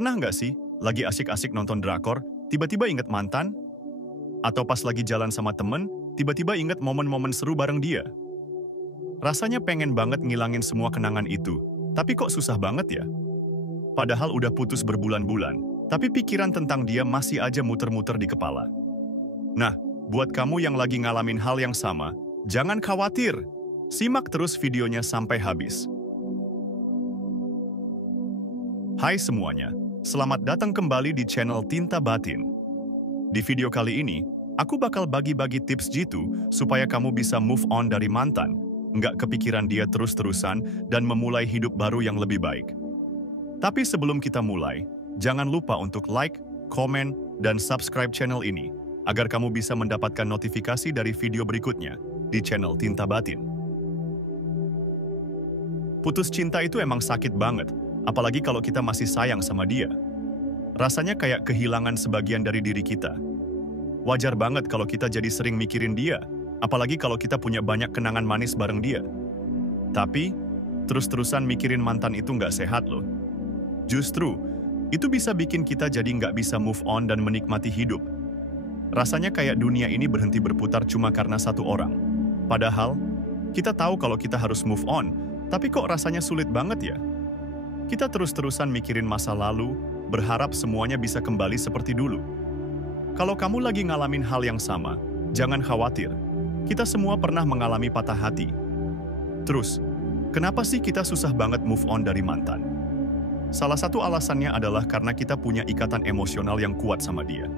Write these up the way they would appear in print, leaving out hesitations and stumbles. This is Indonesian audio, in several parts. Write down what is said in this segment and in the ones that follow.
Pernah nggak sih, lagi asik-asik nonton drakor, tiba-tiba inget mantan? Atau pas lagi jalan sama temen, tiba-tiba inget momen-momen seru bareng dia? Rasanya pengen banget ngilangin semua kenangan itu, tapi kok susah banget ya? Padahal udah putus berbulan-bulan, tapi pikiran tentang dia masih aja muter-muter di kepala. Nah, buat kamu yang lagi ngalamin hal yang sama, jangan khawatir. Simak terus videonya sampai habis. Hai semuanya, selamat datang kembali di channel Tinta Batin. Di video kali ini, aku bakal bagi-bagi tips jitu supaya kamu bisa move on dari mantan, nggak kepikiran dia terus-terusan, dan memulai hidup baru yang lebih baik. Tapi sebelum kita mulai, jangan lupa untuk like, komen, dan subscribe channel ini, agar kamu bisa mendapatkan notifikasi dari video berikutnya di channel Tinta Batin. Putus cinta itu emang sakit banget, apalagi kalau kita masih sayang sama dia. Rasanya kayak kehilangan sebagian dari diri kita. Wajar banget kalau kita jadi sering mikirin dia, apalagi kalau kita punya banyak kenangan manis bareng dia. Tapi, terus-terusan mikirin mantan itu nggak sehat loh. Justru, itu bisa bikin kita jadi nggak bisa move on dan menikmati hidup. Rasanya kayak dunia ini berhenti berputar cuma karena satu orang. Padahal, kita tahu kalau kita harus move on, tapi kok rasanya sulit banget ya? Kita terus-terusan mikirin masa lalu, berharap semuanya bisa kembali seperti dulu. Kalau kamu lagi ngalamin hal yang sama, jangan khawatir. Kita semua pernah mengalami patah hati. Terus, kenapa sih kita susah banget move on dari mantan? Salah satu alasannya adalah karena kita punya ikatan emosional yang kuat sama dia.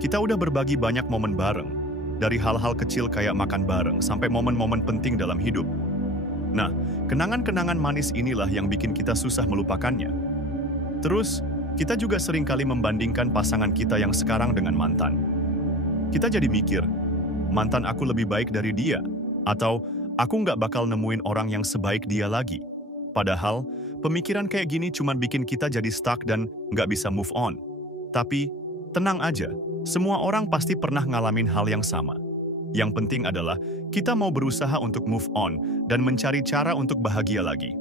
Kita udah berbagi banyak momen bareng, dari hal-hal kecil kayak makan bareng sampai momen-momen penting dalam hidup. Nah, kenangan-kenangan manis inilah yang bikin kita susah melupakannya. Terus, kita juga sering kali membandingkan pasangan kita yang sekarang dengan mantan. Kita jadi mikir, mantan aku lebih baik dari dia, atau aku nggak bakal nemuin orang yang sebaik dia lagi. Padahal, pemikiran kayak gini cuma bikin kita jadi stuck dan nggak bisa move on. Tapi, tenang aja, semua orang pasti pernah ngalamin hal yang sama. Yang penting adalah kita mau berusaha untuk move on dan mencari cara untuk bahagia lagi.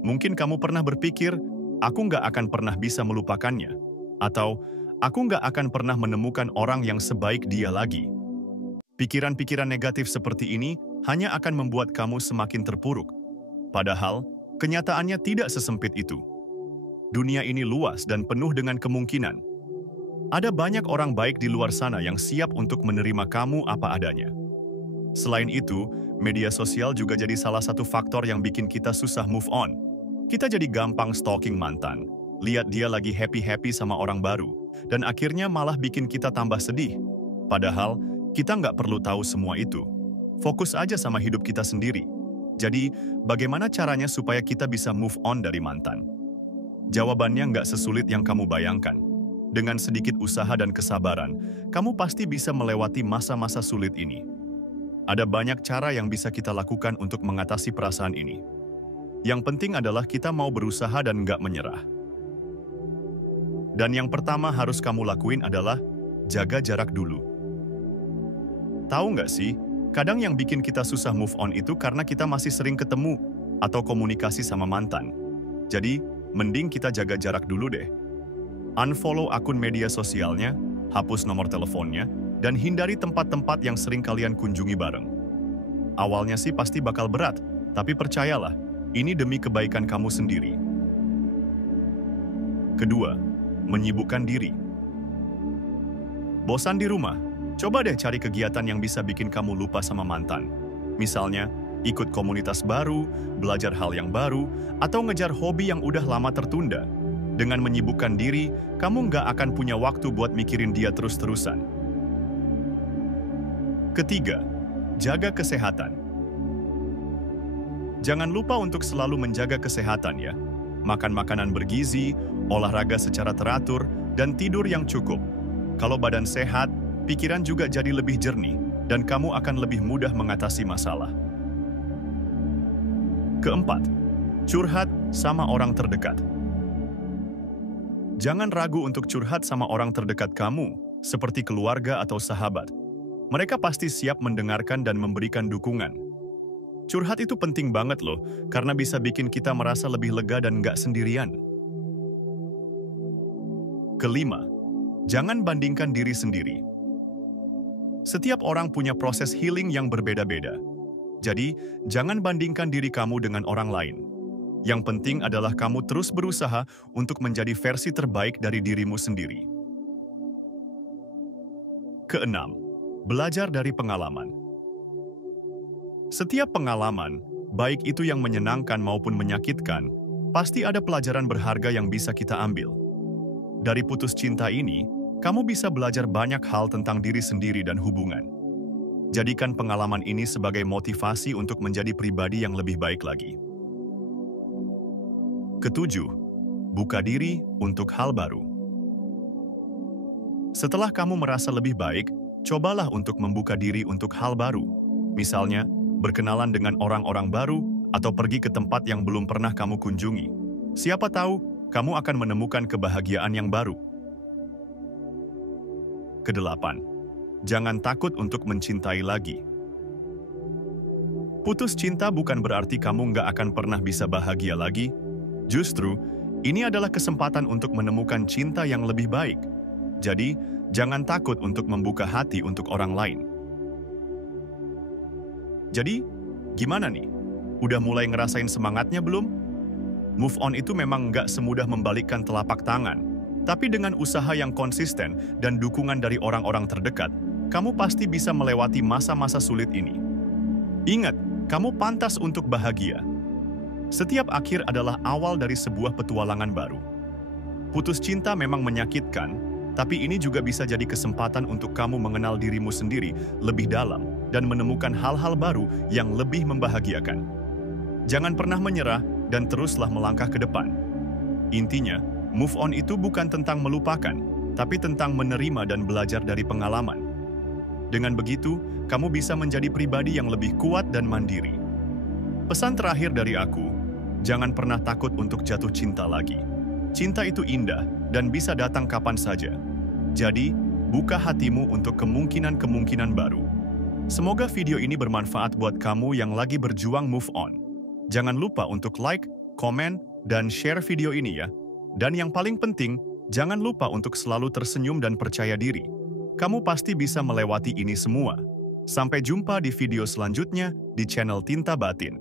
Mungkin kamu pernah berpikir, aku nggak akan pernah bisa melupakannya. Atau, aku nggak akan pernah menemukan orang yang sebaik dia lagi. Pikiran-pikiran negatif seperti ini hanya akan membuat kamu semakin terpuruk. Padahal, kenyataannya tidak sesempit itu. Dunia ini luas dan penuh dengan kemungkinan. Ada banyak orang baik di luar sana yang siap untuk menerima kamu apa adanya. Selain itu, media sosial juga jadi salah satu faktor yang bikin kita susah move on. Kita jadi gampang stalking mantan, lihat dia lagi happy-happy sama orang baru, dan akhirnya malah bikin kita tambah sedih. Padahal, kita nggak perlu tahu semua itu. Fokus aja sama hidup kita sendiri. Jadi, bagaimana caranya supaya kita bisa move on dari mantan? Jawabannya nggak sesulit yang kamu bayangkan. Dengan sedikit usaha dan kesabaran, kamu pasti bisa melewati masa-masa sulit ini. Ada banyak cara yang bisa kita lakukan untuk mengatasi perasaan ini. Yang penting adalah kita mau berusaha dan nggak menyerah. Dan yang pertama harus kamu lakuin adalah jaga jarak dulu. Tahu nggak sih, kadang yang bikin kita susah move on itu karena kita masih sering ketemu atau komunikasi sama mantan. Jadi, mending kita jaga jarak dulu deh. Unfollow akun media sosialnya, hapus nomor teleponnya, dan hindari tempat-tempat yang sering kalian kunjungi bareng. Awalnya sih pasti bakal berat, tapi percayalah, ini demi kebaikan kamu sendiri. Kedua, menyibukkan diri. Bosan di rumah? Coba deh cari kegiatan yang bisa bikin kamu lupa sama mantan. Misalnya, ikut komunitas baru, belajar hal yang baru, atau ngejar hobi yang udah lama tertunda. Dengan menyibukkan diri, kamu nggak akan punya waktu buat mikirin dia terus-terusan. Ketiga, jaga kesehatan. Jangan lupa untuk selalu menjaga kesehatan ya. Makan makanan bergizi, olahraga secara teratur, dan tidur yang cukup. Kalau badan sehat, pikiran juga jadi lebih jernih, dan kamu akan lebih mudah mengatasi masalah. Keempat, curhat sama orang terdekat. Jangan ragu untuk curhat sama orang terdekat kamu, seperti keluarga atau sahabat. Mereka pasti siap mendengarkan dan memberikan dukungan. Curhat itu penting banget loh, karena bisa bikin kita merasa lebih lega dan nggak sendirian. Kelima, jangan bandingkan diri sendiri. Setiap orang punya proses healing yang berbeda-beda. Jadi, jangan bandingkan diri kamu dengan orang lain. Yang penting adalah kamu terus berusaha untuk menjadi versi terbaik dari dirimu sendiri. Keenam, belajar dari pengalaman. Setiap pengalaman, baik itu yang menyenangkan maupun menyakitkan, pasti ada pelajaran berharga yang bisa kita ambil. Dari putus cinta ini, kamu bisa belajar banyak hal tentang diri sendiri dan hubungan. Jadikan pengalaman ini sebagai motivasi untuk menjadi pribadi yang lebih baik lagi. Ketujuh, buka diri untuk hal baru. Setelah kamu merasa lebih baik, cobalah untuk membuka diri untuk hal baru. Misalnya, berkenalan dengan orang-orang baru atau pergi ke tempat yang belum pernah kamu kunjungi. Siapa tahu, kamu akan menemukan kebahagiaan yang baru. Kedelapan, jangan takut untuk mencintai lagi. Putus cinta bukan berarti kamu nggak akan pernah bisa bahagia lagi. Justru, ini adalah kesempatan untuk menemukan cinta yang lebih baik. Jadi, jangan takut untuk membuka hati untuk orang lain. Jadi, gimana nih? Udah mulai ngerasain semangatnya belum? Move on itu memang nggak semudah membalikkan telapak tangan. Tapi dengan usaha yang konsisten dan dukungan dari orang-orang terdekat, kamu pasti bisa melewati masa-masa sulit ini. Ingat, kamu pantas untuk bahagia. Setiap akhir adalah awal dari sebuah petualangan baru. Putus cinta memang menyakitkan, tapi ini juga bisa jadi kesempatan untuk kamu mengenal dirimu sendiri lebih dalam dan menemukan hal-hal baru yang lebih membahagiakan. Jangan pernah menyerah dan teruslah melangkah ke depan. Intinya, move on itu bukan tentang melupakan, tapi tentang menerima dan belajar dari pengalaman. Dengan begitu, kamu bisa menjadi pribadi yang lebih kuat dan mandiri. Pesan terakhir dari aku, jangan pernah takut untuk jatuh cinta lagi. Cinta itu indah dan bisa datang kapan saja. Jadi, buka hatimu untuk kemungkinan-kemungkinan baru. Semoga video ini bermanfaat buat kamu yang lagi berjuang move on. Jangan lupa untuk like, komen, dan share video ini ya. Dan yang paling penting, jangan lupa untuk selalu tersenyum dan percaya diri. Kamu pasti bisa melewati ini semua. Sampai jumpa di video selanjutnya di channel Tinta Batin.